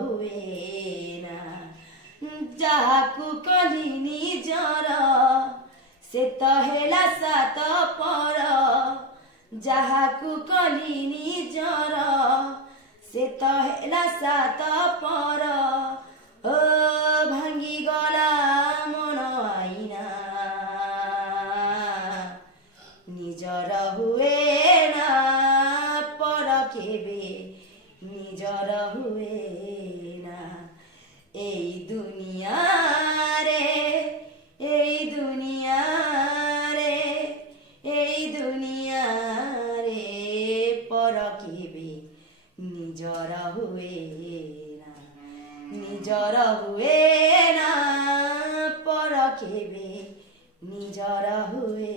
हुए ना जाकू कली निजर से तहेला सात पर जाकू कली निजर से तहेला सात पर ओ भांगी गला मन आईना निजर हुए ना पर केबे निजर हुए ना এই দুনিয়া রে এই দুনিয়া রে এই দুনিয়া রে পর কেবে নিজর হুয়ে না নিজর হুয়ে না পর কেবে নিজর হুয়ে